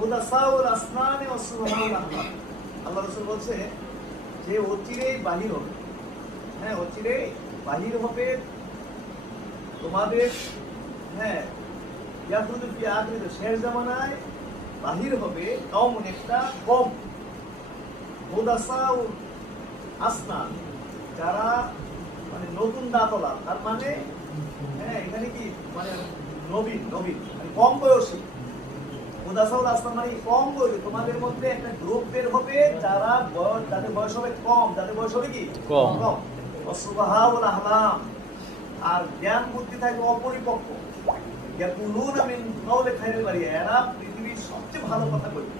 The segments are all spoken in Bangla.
হুদাসাউল আসনানি ওয়া সুবহানাল আহলাম। আল্লাহ রাসূল বলছে যে অচিরেই বাহির হবে, হ্যাঁ অচিরেই বাহির হবে তোমাদের, হ্যাঁ ইয়াখরুজু ফি আখির, শেষ জামানায় বাহির হবে কওম, একটা কওম, হুদাসাউল আসনান, যারা মানে নতুন দাঁতলা, তার মানে হ্যাঁ এখানে কি মানে নবীন নবীন মানে কম বয়সী। মুদাসাউল আসলাম মানে কম বয়সী, তোমাদের মধ্যে একটা গ্রুপ বের হবে যারা বয়স, যাদের বয়স হবে কম, যাদের বয়স হবে কি কম। ওয়াসুবাহাউল আহলাম, আর জ্ঞান বুদ্ধি থাকবে অপরিপক্ক। ইয়াকুলুনা মিন কাওলি খায়রিল বারিয়া, এরা পৃথিবীর সবচেয়ে ভালো কথা বলবে,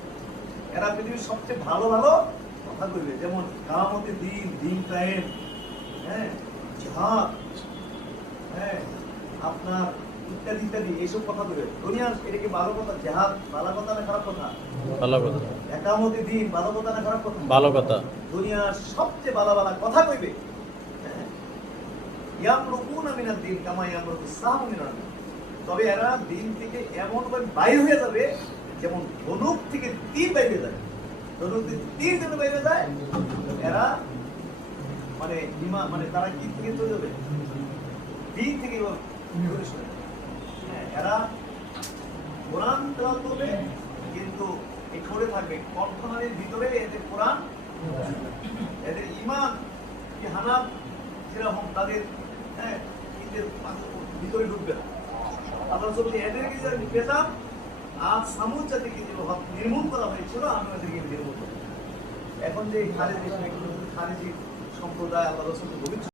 এরা পৃথিবীর সবচেয়ে ভালো ভালো কথা বলবে, যেমন কায়ামতের দিন, দিন কায়েম, হ্যাঁ জিহাদ, হ্যাঁ আপনার ইত্যাদি ইত্যাদি এইসব কথা বলবে। দুনিয়ার এটা কি ভালো কথা? জিহাদ ভালো কথা না খারাপ কথা? ভালো কথা। একামতের দিন ভালো কথা না খারাপ কথা? ভালো কথা। দুনিয়ার সবচেয়ে ভালো ভালো কথা কইবে। ইয়ামরুকুনা মিনাদ দিন কামা ইয়ামরুকুস সাহমু মিনাল নার, তবে এরা দিন থেকে এমন ভাবে বাইরে হয়ে যাবে যেমন ধনুক থেকে তীর বাইরে যায়। ধনুক থেকে তীর যেন বাইরে যায়, এরা মানে মানে তারা কি থেকে চলে যাবে, দিন থেকে দূরে সরে যাবে। হ্যাঁ, এরা কোরআন তেলাওয়াত করবে কিন্তু এই করে থাকবে কণ্ঠনালীর ভিতরে, এদের কোরআন, এদের ঈমান কি হানাফ যেরকম তাদের, হ্যাঁ এদের ভিতরে ঢুকবে না। আল্লাহ রাসূল বলেন এদেরকে যদি পেতাম, আজ সামুদ জাতিকে যে নির্মূল করা হয়েছিল আমি ওদেরকে নির্মূল করব। এখন যে খারেজি সম্প্রদায়, আল্লাহ রাসূল